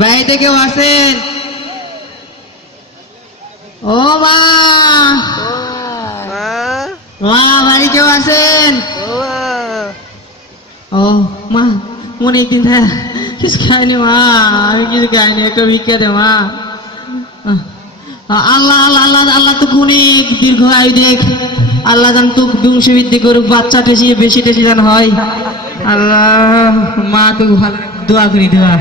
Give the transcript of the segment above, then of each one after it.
বাড়িতে কেউ আছেন? ও মা, মা বাড়ি কেউ আছেন? ও মা, অনেকদিন থাকে কিছু খাইনি মা, আমি কিছু খাইনি, একটা ভিক্ষা দে মা। আল্লাহ আল্লাহ আল্লাহ আল্লাহ তো অনেক দীর্ঘ আয়ু দেখ, আল্লাহ যেন তো বংশ বৃদ্ধি করুক, বাচ্চা টেসি বেশি টেসি যেন হয়। আল্লাহ মা তো ভালো দোয়া করি, দোয়া।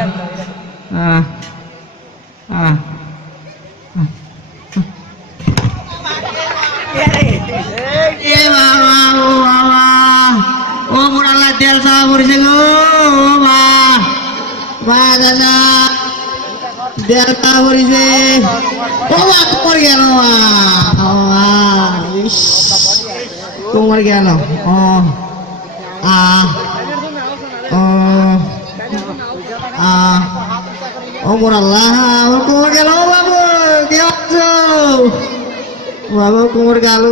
ও মোর আল্লাহ তেল চাওয়া পড়েছে গো মা, মা দাদা তেল চাওয়া পড়েছে। ও মা কোমর গেল, মা কোমর গেল। ও ও মোর আল্লাহ, আমার কোমর গেল বাবু, কে আছো বাবু? কোমর গেল।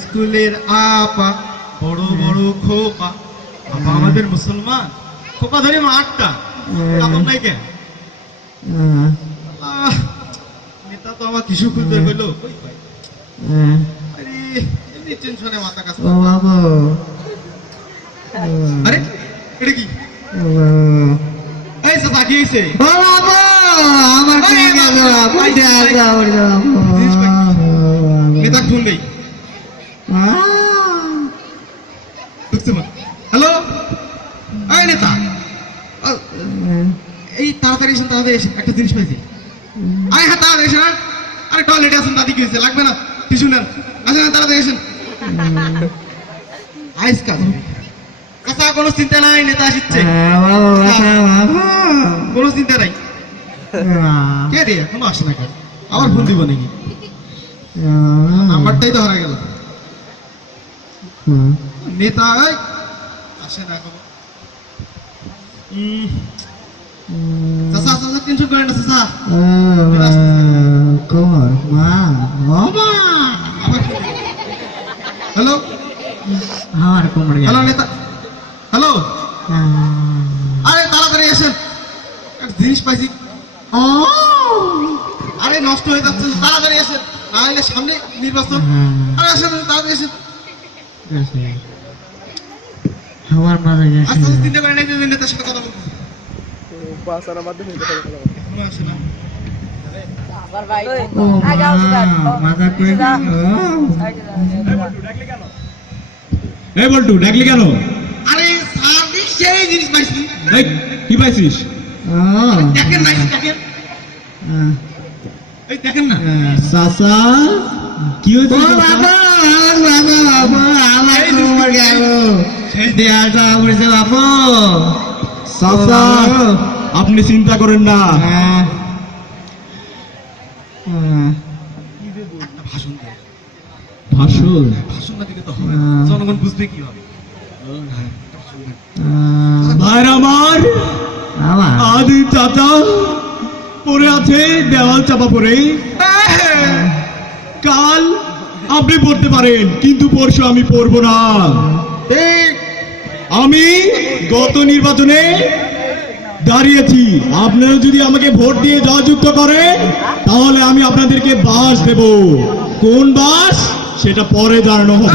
স্কুলের আপা বড় বড় খোপা, আপা আমাদের মুসলমান, খোপা ধরে মাঠটা কাপড় নাই কেন? নেতা তো আমার কিছু খুঁজতে হইলো, এমনি টেনশনে মাথা কাজ করে। আরে এটা কি? এই সাথে কি হইছে? আমার নেতা ফোন দেই। হ্যালো, এই নেতা, এই তাড়াতাড়ি এসেন, তাড়াতাড়ি এসেন, একটা জিনিস পাইছি। আরে হ্যাঁ তাড়াতাড়ি এসেন। আরে টয়লেটে আসেন, দাদি কি হয়েছে? লাগবে না, টিস্যু নেন, আসেন তাড়াতাড়ি এসেন। আইস কাজ কাঁচা, কোনো চিন্তা নাই, নেতা আসছে, কোনো চিন্তা নাই। কে রে এখনো আসে না কেন? আবার ফোন দিব নাকি? নাম্বারটাই তো হারা গেল। নেতা আসে না এখনো। চাচা চাচা টেনশন করেন না চাচা। কোমর মা, ও মা, হ্যালো, আমার কোমর গেল। হ্যালো নেতা, হ্যালো, আরে তাড়াতাড়ি আসেন, একটা জিনিস পাইছি। ও আরে নষ্ট হয়ে যাচ্ছে, তাড়াতাড়ি আসেন, না হলে সামনে নির্বাচন। আরে আসেন, তাড়াতাড়ি আসেন। আমার মারা গেছে। আস্তে আস্তে চিন্তা করেন, এই যে নেতার সাথে কথা বলতেছি। এখনো আসে না। ও মাথা করে এই বল্টু ডাকলি কেন? আরে সার্দি সেই জিনিস পাইছি। এই কি পাইছিস? দেখেন না, দেখেন, এই দেখেন না। চাচা কি হয়েছে? আমার কোমর গেল, দেয়ালটা পড়েছে বাপু। চাচা আপনি চিন্তা করেন না, ভাষণ দেয়, ভাষণ ভাষণ না দিলে তো হবে না, জনগণ বুঝবে কি হবে? ভাইরা আমার আদি চাচা পড়ে আছে দেওয়াল চাপা পড়ে। কাল আপনি পড়তে পারেন, কিন্তু পরশু আমি পড়বো না। আমি গত নির্বাচনে দাঁড়িয়েছি, আপনারা যদি আমাকে ভোট দিয়ে জয়যুক্ত করেন তাহলে আমি আপনাদেরকে বাস দেব। কোন বাস সেটা পরে জানানো হবে।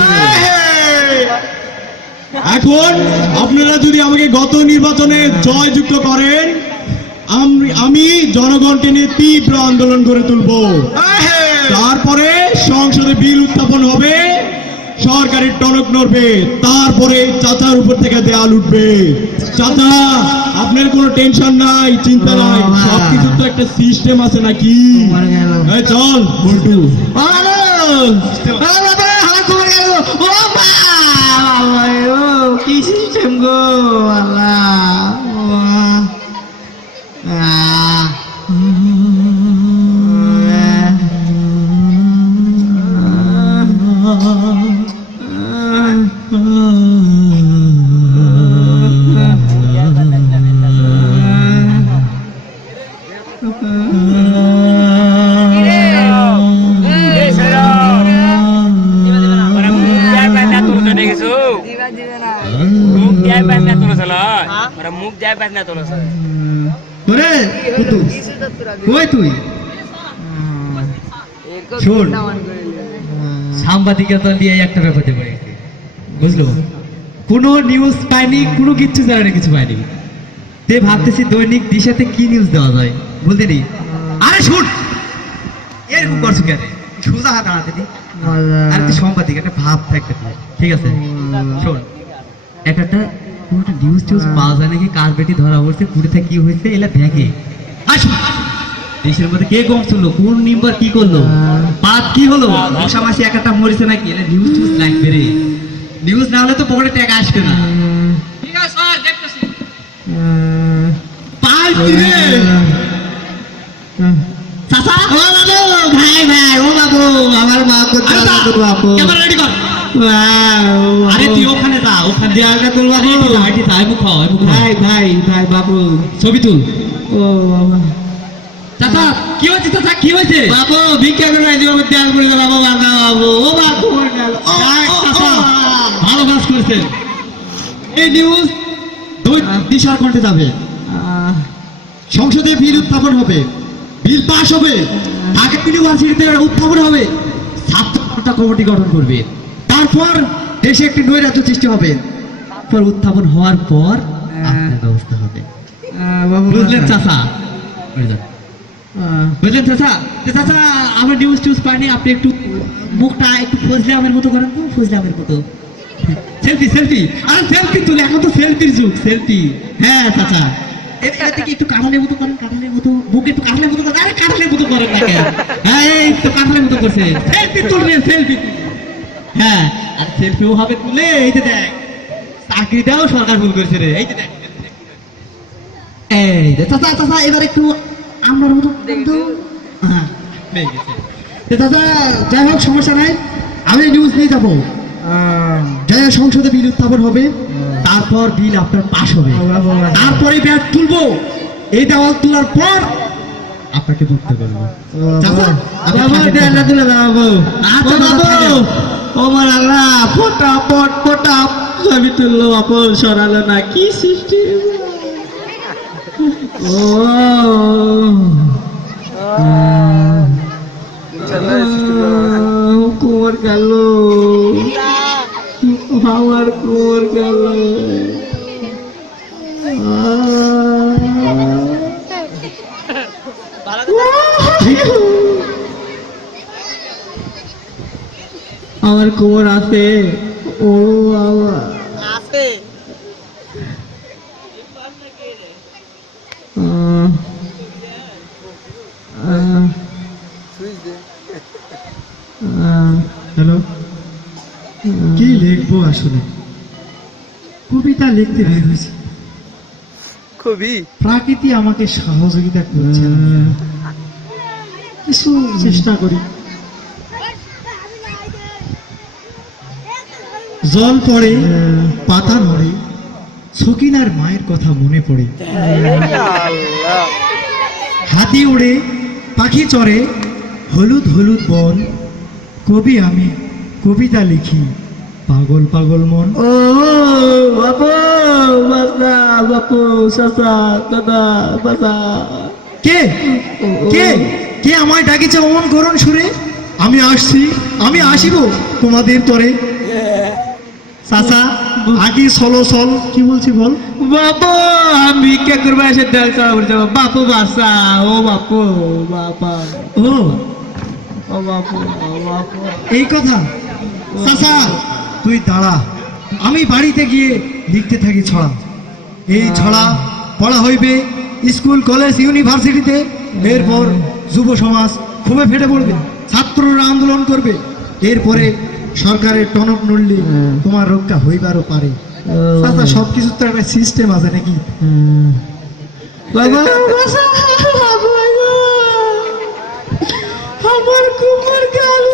এখন আপনারা যদি আমাকে গত নির্বাচনে জয়যুক্ত করেন, আমি জনগণকে নিয়ে তীব্র আন্দোলন করে তুলব। তারপরে সংসদে বিল উত্থাপন হবে, সরকারের টনক নড়বে, তারপরে চাচার উপর থেকে দেয়াল উঠবে। চাচা আপনার কোনো টেনশন নাই, চিন্তা নাই, সবকিছু তো একটা সিস্টেম আছে নাকি? চল বল্টু। কি সিস্টেম গো আল্লাহ। মুখ দেয় পাস না তোলা চলা ওরা মুখ দেয় পাস না তোলা চলা ওরে কুদ্দুস কই তুই শোন সাংবাদিকতা দিয়ে একটা ব্যাপার দেবো বুঝলো কোনো নিউজ পাইনি কোনো কিচ্ছু জানে না কিছু পাইনি তে ভাবতেছি দৈনিক দিশাতে কি নিউজ দেওয়া যায় বলতে নি আরে শুন এরকম করছো কেন সোজা হাত দাঁড়াতে নি আরে তুই সাংবাদিক একটা ভাব থাকতে তুই ঠিক আছে শোন একটা কোনো নিউজ টিউজ পাওয়া যায় নাকি কার বেটি ধরা পড়ছে পুরীতে কি হয়েছে এলা দেখে আসুন দেশের মধ্যে কে কম চললো কোন নিম্বার কি করলো পাত কি হলো মশামাসি একটা মরেছে নাকি এলা নিউজ টিউজ লাগবে রে নিউজ না হলে তো পকেটে টাকা আসবে না ঠিক আছে স্যার দেখতেছি পাই রে চাচা ও বাবু ভাই ভাই ও বাবু আমার মা কোথায় বাবু ক্যামেরা রেডি কর আরে আরে তুই ওখানে যা ওখানে দেয়ালটা তুল বাবু আইটি যা মুখ খাও মুখ খাও ভাই ভাই ভাই বাবু ছবি তুল ও বাবা চাচা কি হয়েছে চাচা কি হয়েছে বাবু ভিক্ষা করে আইছি বাবু দেয়াল করে বাবু বাবা বাবু ও বাবু গেল ও চাচা ভালো কাজ করেছেন এই নিউজ দুই দিশার কণ্ঠে যাবে সংসদে বিল উত্থাপন হবে বিল পাস হবে ঢাকা ইউনিভার্সিটিতে উত্থাপন হবে ছাত্র কমিটি গঠন করবে তারপর দেশে একটি নৈরাজ্য সৃষ্টি হবে তারপর উত্থাপন হওয়ার পর আপনার ব্যবস্থা হবে বুঝলেন চাচা বুঝলেন চাচা চাচা আমার নিউজ টিউজ পাইনি আপনি একটু মুখটা একটু ফজলে আমার মতো করেন তো ফজলে আমার মতো সেলফি সেলফি আর সেলফি তুলে এখন তো সেলফির যুগ সেলফি হ্যাঁ চাচা এটা থেকে একটু কাঁঠালের মতো করেন কাঁঠালের মতো বুক একটু কাঁঠালের মতো করেন আরে কাঁঠালের মতো করেন না কেন হ্যাঁ এই তো কাঁঠালের মতো করছে সেলফি তুলবে সেলফি হ্যাঁ আর সেলফিও হবে তুলে এই যে দেখ চাকরিটাও সরকার ভুল করছে রে এই যে দেখ এই যে চাচা চাচা এবার একটু আমার মতো কিন্তু হ্যাঁ হয়ে গেছে তো চাচা যাই হোক সমস্যা নাই আমি নিউজ নিয়ে যাবো যাই হোক, সংসদে বিল উত্থাপন হবে তারপর বিল আপনার পাস হবে তারপরে ব্যাট তুলবো এই দেওয়াল তোলার পর আপনাকে মুক্ত করবো চাচা, আপনি বাবু থাকেন, দেয়ালটা থাকেন। তুলে বাবু আচ্ছা, ও বাবু থাকেন। ও আমার আল্লাহ ফটাফট ফটাফট ছবি তুললো আপন সরালো না কি সৃষ্টি ও কুমার গেল আমার কুমার গেল আমার কুমার আছে ও বাবা আছে হ্যালো কি লিখবো আসলে কবিতা লিখতে বের হয়েছি খুবই প্রকৃতি আমাকে সহযোগিতা করছে কিছু চেষ্টা করি জল পড়ে পাতা নড়ে সকিনার মায়ের কথা মনে পড়ে হাতি উড়ে পাখি চড়ে হলুদ হলুদ বন কবি আমি কবিতা লিখি পাগল পাগল মন ও বাপু বাসা বাপু সাসা দাদা বাসা কে কে কে আমায় ডাকিছে অমন করুণ সুরে আমি আসছি আমি আসিব তোমাদের তরে চাচা আগে চলো চল কি বলছি বল বাপু আমি ভিক্ষা করবো এসে দেখ বাপু বাসা ও বাপু বাবা ও ও বাপু ও বাপু এই কথা চাচা তুই দাঁড়া আমি বাড়িতে গিয়ে লিখতে থাকি ছড়া এই ছড়া পড়া হইবে স্কুল কলেজ ইউনিভার্সিটিতে এরপর যুব সমাজ ক্ষোভে ফেটে পড়বে ছাত্ররা আন্দোলন করবে এরপরে সরকারের টনক নড়লে তোমার রক্ষা হইবারও পারে চাচা সবকিছুর তো একটা সিস্টেম আছে নাকি বাবা বাসা বাবু আমার কুমার গেল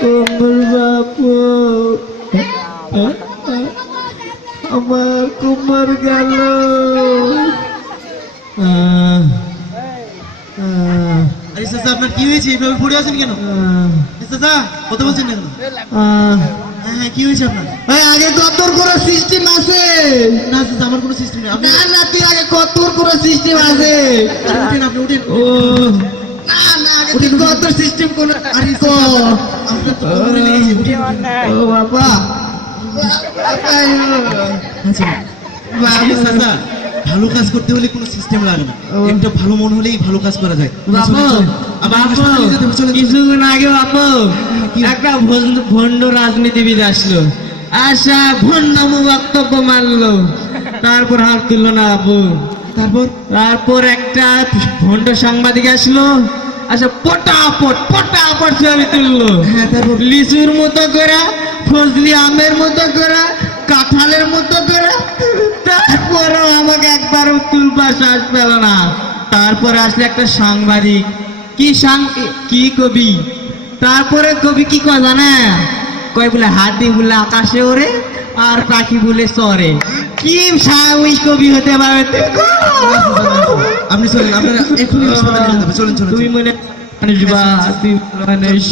কুমার বাপু আমার কুমার গেল আপনার কি হয়েছে এইভাবে পড়ে আছেন কেন চাচা কথা বলছেন না কেন হ্যাঁ কি হয়েছে আপনার? এই আগে কতর করে সিস্টেম আছে? না চাচা আমার কোনো সিস্টেম নেই। আপনি না না তুই আগে কতর করে সিস্টেম আছে? উঠেন, আপনি উঠেন। ও না না আগে তুই কতর সিস্টেম কোন আরে কো আপনার তো কোমরে লেগেছে, উঠেন। ও বাবা আচ্ছা আসলে চাচা ভালো কাজ করতে হলে কোনো সিস্টেম লাগে না, একটা ভালো মন হলেই ভালো কাজ করা যায়। বাবু আবার বাবু হাসপাতালে যেতে হবে, চলেন। কিছুক্ষণ আগে বাবু একটা ভণ্ড রাজনীতিবিদ আসলো, আশা ভণ্ডামু বক্তব্য মারলো, তারপর হাত তুললো না বাবু। তারপর একটা ভণ্ড সাংবাদিক আসলো, আচ্ছা পটাপট ছবি তুললো। হ্যাঁ, তারপর? লিচুর মতো করে, ফজলি আমের মতো করে, কাঁঠালের মতো করে, তারপরেও আমাকে একবারও তুলবার শ্বাস পেল না। তারপরে আসলে একটা সাংবাদিক, কি কবি, তারপরে কবি কি কয় জানে, কয় বলে হাতি বলে আকাশে ওড়ে আর পাখি বলে চরে। কি সাহস কবি হতে পারে তুই? আপনি চলেন, আপনারা এখনই হাসপাতালে যেতে হবে, চলেন চলেন তুই চলেন। মনে মানুষ বা তুই মানুষ